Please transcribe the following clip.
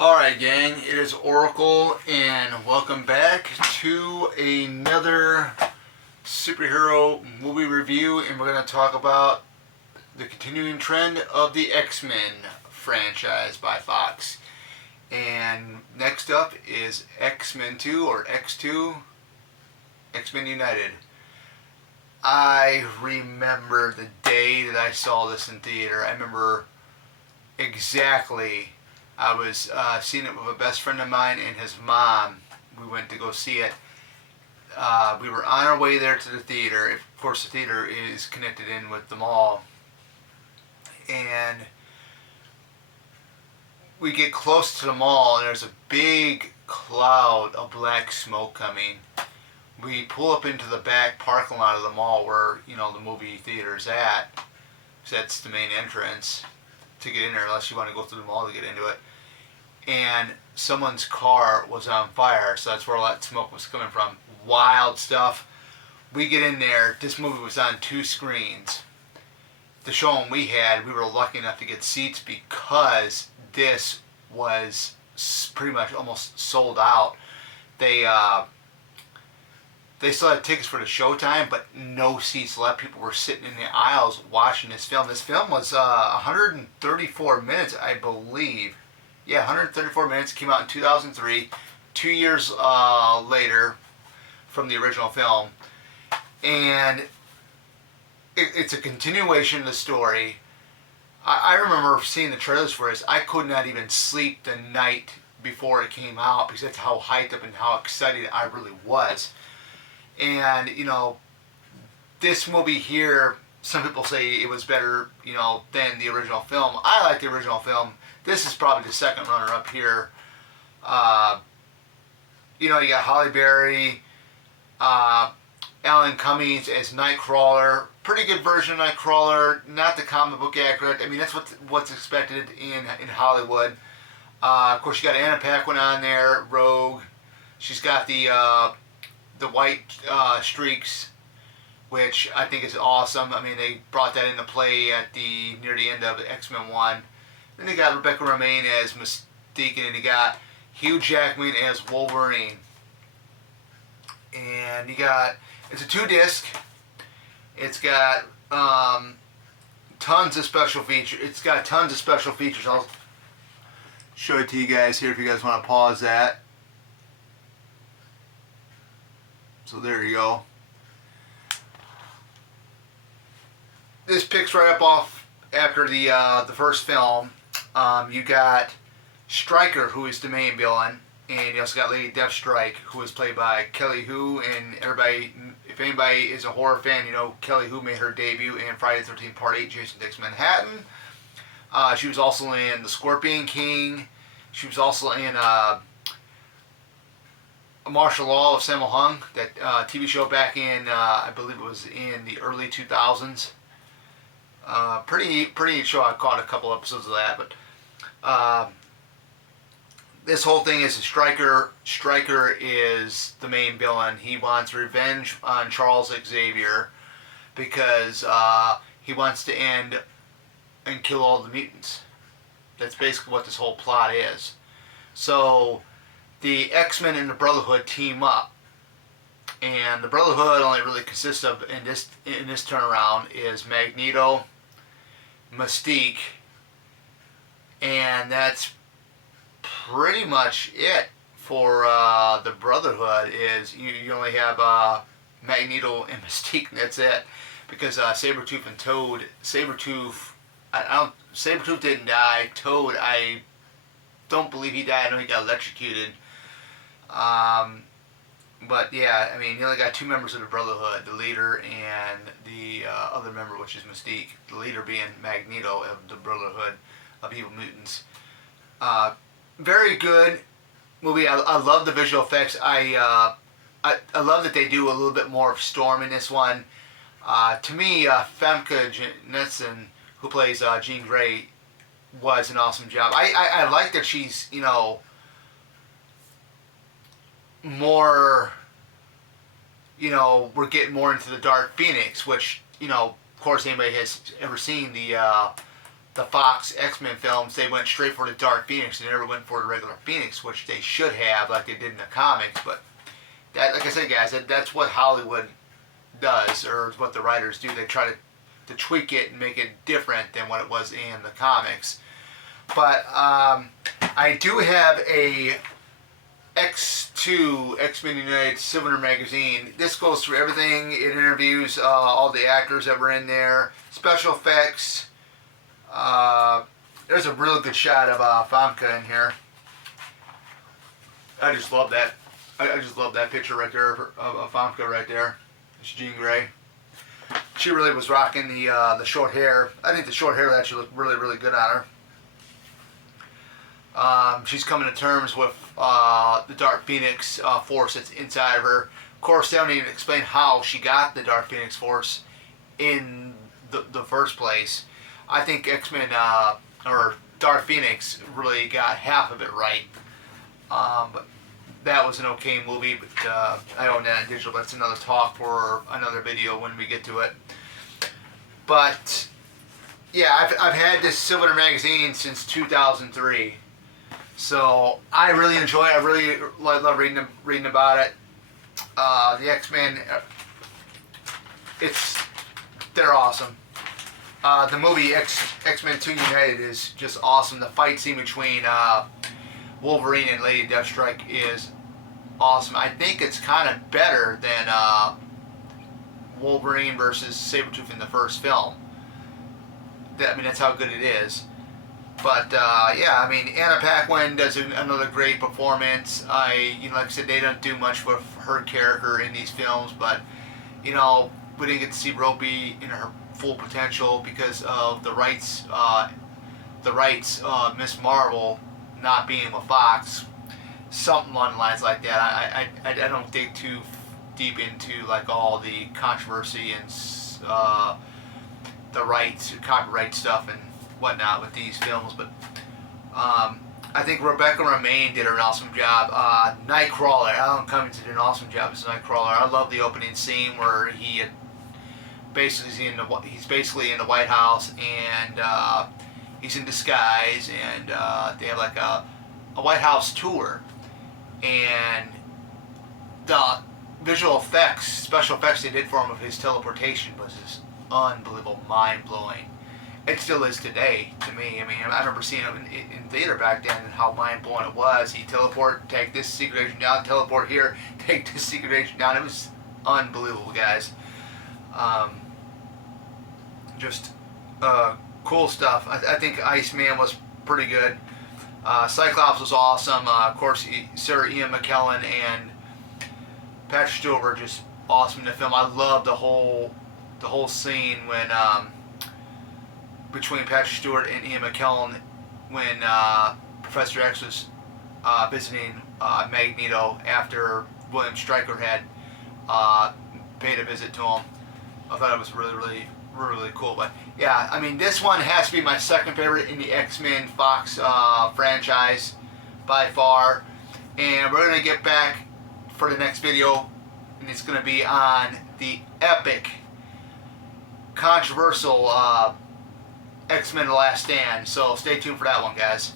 Alright, gang, it is Oracle, and welcome back to another superhero movie review. And we're going to talk about the continuing trend of the X-Men franchise by Fox. And next up is X-Men 2 or X2, X-Men United. I remember the day that I saw this in theater. I remember exactly. I was seeing it with a best friend of mine and his mom. We went to go see it. We were on our way there to the theater. Of course, the theater is connected in with the mall. And we get close to the mall, and there's a big cloud of black smoke coming. We pull up into the back parking lot of the mall where, the movie theater is at. So that's the main entrance to get in there, unless you want to go through the mall to get into it. And someone's car was on fire, so that's where all that smoke was coming from. Wild stuff. We get in there. This movie was on 2 screens. The showing we had, we were lucky enough to get seats because this was pretty much almost sold out. They still had tickets for the showtime, but no seats left. People were sitting in the aisles watching this film. This film was 134 minutes, I believe. Yeah, 134 minutes. Came out in 2003, 2 years later from the original film. And it's a continuation of the story. I remember seeing the trailers for this. I could not even sleep the night before it came out because that's how hyped up and how excited I really was. And, this movie here, some people say it was better, than the original film. I like the original film. This is probably the second runner-up here. You got Halle Berry, Alan Cummings as Nightcrawler. Pretty good version of Nightcrawler. Not the comic book accurate. I mean, that's what's expected in Hollywood. Of course, you got Anna Paquin on there, Rogue. She's got the white streaks, which I think is awesome. I mean, they brought that into play near the end of X-Men 1. Then they got Rebecca Romijn as Mystique, and then you got Hugh Jackman as Wolverine. And it's a 2-disc. It's got tons of special features. It's got tons of special features. I'll show it to you guys here if you guys want to pause that. So there you go. This picks right up off after the first film. You got Stryker, who is the main villain, and you also got Lady Deathstrike, who is played by Kelly Hu. And everybody, if anybody is a horror fan, Kelly Hu made her debut in Friday the 13th Part 8, Jason Takes Manhattan. She was also in The Scorpion King. She was also in Martial Law of Sammo Hung, that TV show back in, I believe it was in the early 2000s. Pretty show. I caught a couple episodes of that, but this whole thing is a Stryker. Stryker is the main villain. He wants revenge on Charles Xavier because he wants to end and kill all the mutants. That's basically what this whole plot is. So the X-Men and the Brotherhood team up, and the Brotherhood only really consists of in this turnaround is Magneto, Mystique, and that's pretty much it for the Brotherhood. Is you only have Magneto and Mystique, and that's it, because Sabretooth and Toad. Sabretooth didn't die. Toad, I don't believe he died. I know he got electrocuted. But yeah, I mean, you only got 2 members of the Brotherhood, the leader and the other member, which is Mystique. The leader being Magneto of the Brotherhood of Evil Mutants. Very good movie. I love the visual effects. I love that they do a little bit more of Storm in this one. To me, Femke Janssen, who plays Jean Grey, was an awesome job. I like that she's, more, we're getting more into the Dark Phoenix, which, of course, anybody has ever seen the the Fox X-Men films, they went straight for the Dark Phoenix. They never went for the regular Phoenix, which they should have, like they did in the comics. But that, like I said, guys, that's what Hollywood does, or what the writers do. They try to tweak it and make it different than what it was in the comics. But I do have a X2, X-Men United Souvenir magazine. This goes through everything. It interviews all the actors that were in there, special effects. There's a really good shot of Famke in here. I just love that. I just love that picture right there of Famke right there. It's Jean Grey. She really was rocking the short hair. I think the short hair actually looked really, really good on her. She's coming to terms with the Dark Phoenix force that's inside of her. Of course, they don't even explain how she got the Dark Phoenix force in the first place. I think X-Men, or Dark Phoenix, really got half of it right. But that was an okay movie, but I own that on digital, but it's another talk for another video when we get to it. But, yeah, I've had this Silver magazine since 2003. So, I really enjoy it. I really love reading about it. The X-Men, they're awesome. The movie X-Men 2 United is just awesome. The fight scene between Wolverine and Lady Deathstrike is awesome. I think it's kind of better than Wolverine versus Sabretooth in the first film. That's how good it is. But yeah, I mean, Anna Paquin does another great performance. Like I said, they don't do much with her character in these films, but we didn't get to see Ropey in her full potential because of the rights. Miss Marvel not being with Fox, something along the lines like that. I don't dig too deep into like all the controversy and the rights, copyright stuff and whatnot with these films, but I think Rebecca Romaine did an awesome job. Nightcrawler, Alan Cummings did an awesome job as Nightcrawler. I love the opening scene where he's basically in the White House and he's in disguise, and they have like a White House tour, and the visual effects, special effects they did for him of his teleportation was just unbelievable, mind-blowing. It still is today to me. I remember seeing it in theater back then and how mind-blowing it was. He teleport, take this secret agent down, teleport here, take this secret agent down. It was unbelievable, guys. Just cool stuff. I think Iceman was pretty good. Cyclops was awesome. Of course, Sir Ian McKellen and Patrick Stewart were just awesome in the film. I love the whole scene when between Patrick Stewart and Ian McKellen when Professor X was visiting Magneto after William Stryker had paid a visit to him. I thought it was really cool. But yeah, this one has to be my second favorite in the X-Men Fox franchise by far. And we're going to get back for the next video, and it's going to be on the epic, controversial X-Men The Last Stand. So stay tuned for that one, guys.